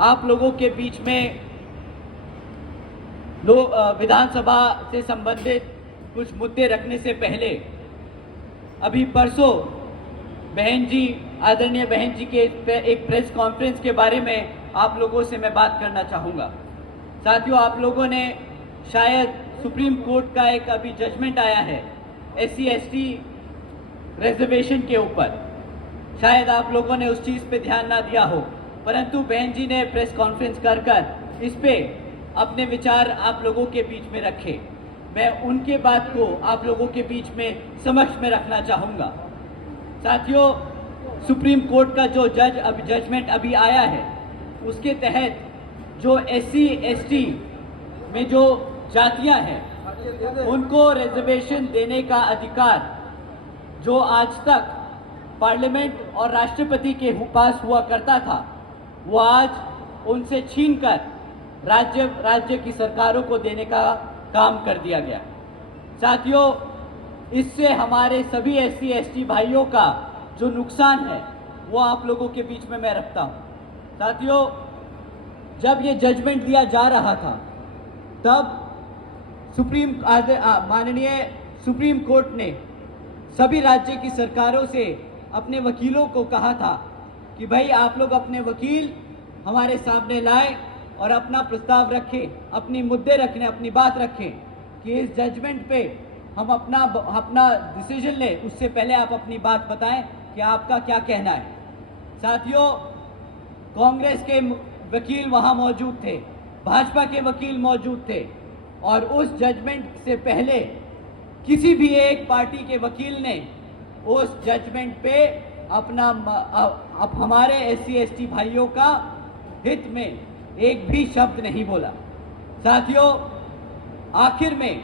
आप लोगों के बीच में विधानसभा से संबंधित कुछ मुद्दे रखने से पहले अभी परसों बहन जी, आदरणीय बहन जी के एक प्रेस कॉन्फ्रेंस के बारे में आप लोगों से मैं बात करना चाहूँगा। साथियों, आप लोगों ने शायद सुप्रीम कोर्ट का एक अभी जजमेंट आया है SC/ST रिजर्वेशन के ऊपर, शायद आप लोगों ने उस चीज़ पे ध्यान ना दिया हो, परंतु बहन जी ने प्रेस कॉन्फ्रेंस कर इस पे अपने विचार आप लोगों के बीच में रखे। मैं उनके बात को आप लोगों के बीच में समक्ष में रखना चाहूँगा। साथियों, सुप्रीम कोर्ट का जो जजमेंट अभी आया है, उसके तहत जो SC/ST में जो जातियां हैं उनको रिजर्वेशन देने का अधिकार जो आज तक पार्लियामेंट और राष्ट्रपति के पास हुआ करता था, वो आज उनसे छीनकर राज्य की सरकारों को देने का काम कर दिया गया। साथियों, इससे हमारे सभी SC/ST भाइयों का जो नुकसान है वो आप लोगों के बीच में मैं रखता हूँ। साथियों, जब ये जजमेंट दिया जा रहा था तब माननीय सुप्रीम कोर्ट ने सभी राज्य की सरकारों से अपने वकीलों को कहा था कि भाई आप लोग अपने वकील हमारे सामने लाएं और अपना प्रस्ताव रखें, अपनी मुद्दे रखें, अपनी बात रखें कि इस जजमेंट पे हम अपना डिसीजन लें। उससे पहले आप अपनी बात बताएं कि आपका क्या कहना है। साथियों, कांग्रेस के वकील वहां मौजूद थे, भाजपा के वकील मौजूद थे और उस जजमेंट से पहले किसी भी एक पार्टी के वकील ने उस जजमेंट पे हमारे SC/ST भाइयों का हित में एक भी शब्द नहीं बोला। साथियों, आखिर में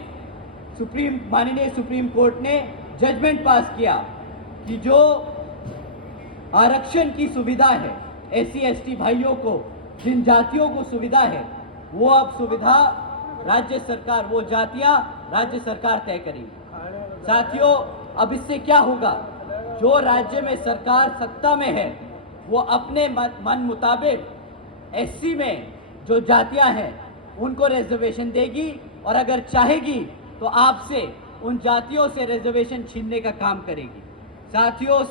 माननीय सुप्रीम कोर्ट ने जजमेंट पास किया कि जो आरक्षण की सुविधा है SC/ST भाइयों को, जिन जातियों को सुविधा है, वो अब सुविधा राज्य सरकार, वो जातियां राज्य सरकार तय करेगी। साथियों, अब इससे क्या होगा, जो राज्य में सरकार सत्ता में है वो अपने मन मुताबिक SC में जो जातियां हैं उनको रिजर्वेशन देगी और अगर चाहेगी तो आपसे उन जातियों से रिजर्वेशन छीनने का काम करेगी। साथियों,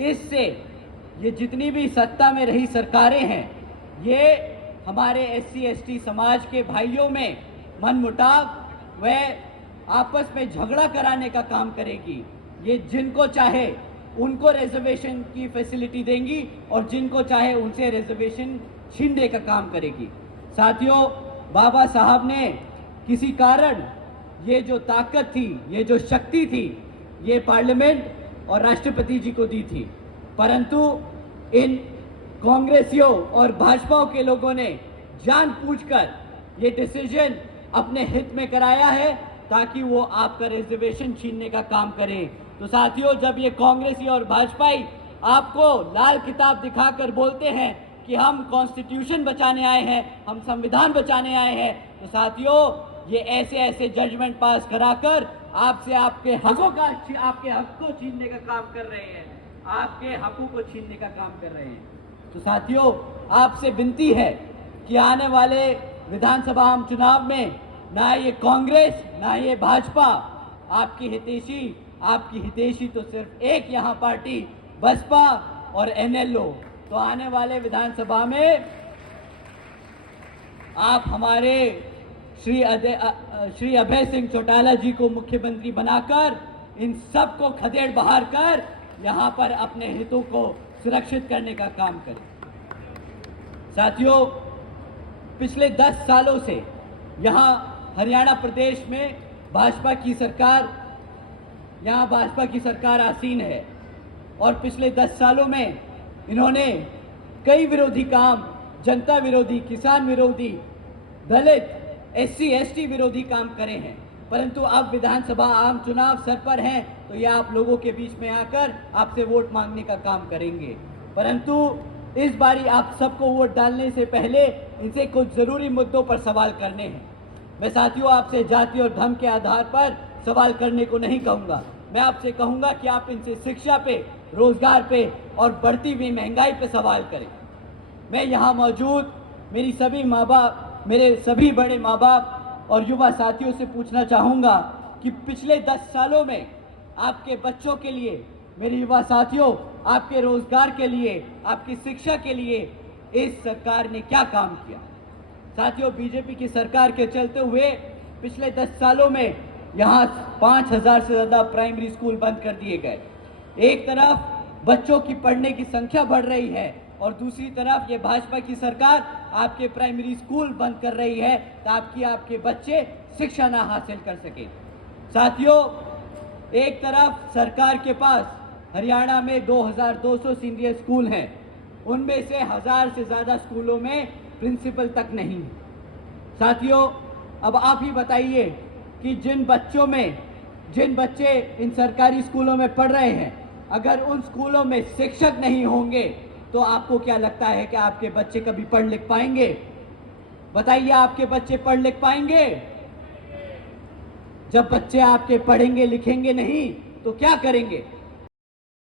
इससे ये जितनी भी सत्ता में रही सरकारें हैं, ये हमारे SC/ST समाज के भाइयों में मनमुटाव व आपस में झगड़ा कराने का काम करेगी। ये जिनको चाहे उनको रिजर्वेशन की फैसिलिटी देंगी और जिनको चाहे उनसे रिजर्वेशन छीनने का काम करेगी। साथियों, बाबा साहब ने किसी कारण ये जो ताकत थी, ये जो शक्ति थी, ये पार्लियामेंट और राष्ट्रपति जी को दी थी, परंतु इन कांग्रेसियों और भाजपा के लोगों ने जानबूझकर ये डिसीजन अपने हित में कराया है ताकि वो आपका रिजर्वेशन छीनने का काम करें। तो साथियों, जब ये कांग्रेसी और भाजपाई आपको लाल किताब दिखाकर बोलते हैं कि हम कॉन्स्टिट्यूशन बचाने आए हैं, हम संविधान बचाने आए हैं, तो साथियों ये ऐसे जजमेंट पास कराकर आपसे आपके हक को छीनने का काम कर रहे हैं, आपके हकों को छीनने का काम कर रहे हैं। तो साथियों, आपसे विनती है कि आने वाले विधानसभा आम चुनाव में ना ये कांग्रेस ना ये भाजपा आपकी हितैषी तो सिर्फ एक यहाँ पार्टी बसपा और NLO। तो आने वाले विधानसभा में आप हमारे श्री अभय सिंह चौटाला जी को मुख्यमंत्री बनाकर इन सब को खदेड़ बहार कर यहाँ पर अपने हितों को सुरक्षित करने का काम करें। साथियों, पिछले 10 सालों से यहाँ हरियाणा प्रदेश में भाजपा की सरकार आसीन है और पिछले 10 सालों में इन्होंने कई विरोधी काम, जनता विरोधी, किसान विरोधी, दलित, SC/ST विरोधी काम करे हैं, परंतु अब विधानसभा आम चुनाव सर पर हैं तो ये आप लोगों के बीच में आकर आपसे वोट मांगने का काम करेंगे। परंतु इस बारी आप सबको वोट डालने से पहले इनसे कुछ ज़रूरी मुद्दों पर सवाल करने हैं। मैं साथियों आपसे जाति और धर्म के आधार पर सवाल करने को नहीं कहूँगा। मैं आपसे कहूँगा कि आप इनसे शिक्षा पे, रोजगार पे और बढ़ती हुई महंगाई पे सवाल करें। मैं यहाँ मौजूद मेरी सभी माँ बाप, मेरे सभी बड़े माँ बाप और युवा साथियों से पूछना चाहूँगा कि पिछले 10 सालों में आपके बच्चों के लिए, मेरे युवा साथियों, आपके रोजगार के लिए, आपकी शिक्षा के लिए इस सरकार ने क्या काम किया। साथियों, बीजेपी की सरकार के चलते हुए पिछले 10 सालों में यहाँ 5,000 से ज़्यादा प्राइमरी स्कूल बंद कर दिए गए। एक तरफ बच्चों की पढ़ने की संख्या बढ़ रही है और दूसरी तरफ ये भाजपा की सरकार आपके प्राइमरी स्कूल बंद कर रही है ताकि आपके बच्चे शिक्षा ना हासिल कर सके। साथियों, एक तरफ सरकार के पास हरियाणा में 2,200 सीनियर स्कूल हैं, उनमें से 1,000 से ज़्यादा स्कूलों में प्रिंसिपल तक नहीं है। साथियों, अब आप ही बताइए कि जिन बच्चे इन सरकारी स्कूलों में पढ़ रहे हैं, अगर उन स्कूलों में शिक्षक नहीं होंगे तो आपको क्या लगता है कि आपके बच्चे कभी पढ़ लिख पाएंगे? बताइए, आपके बच्चे पढ़ लिख पाएंगे? जब बच्चे आपके पढ़ेंगे लिखेंगे नहीं तो क्या करेंगे?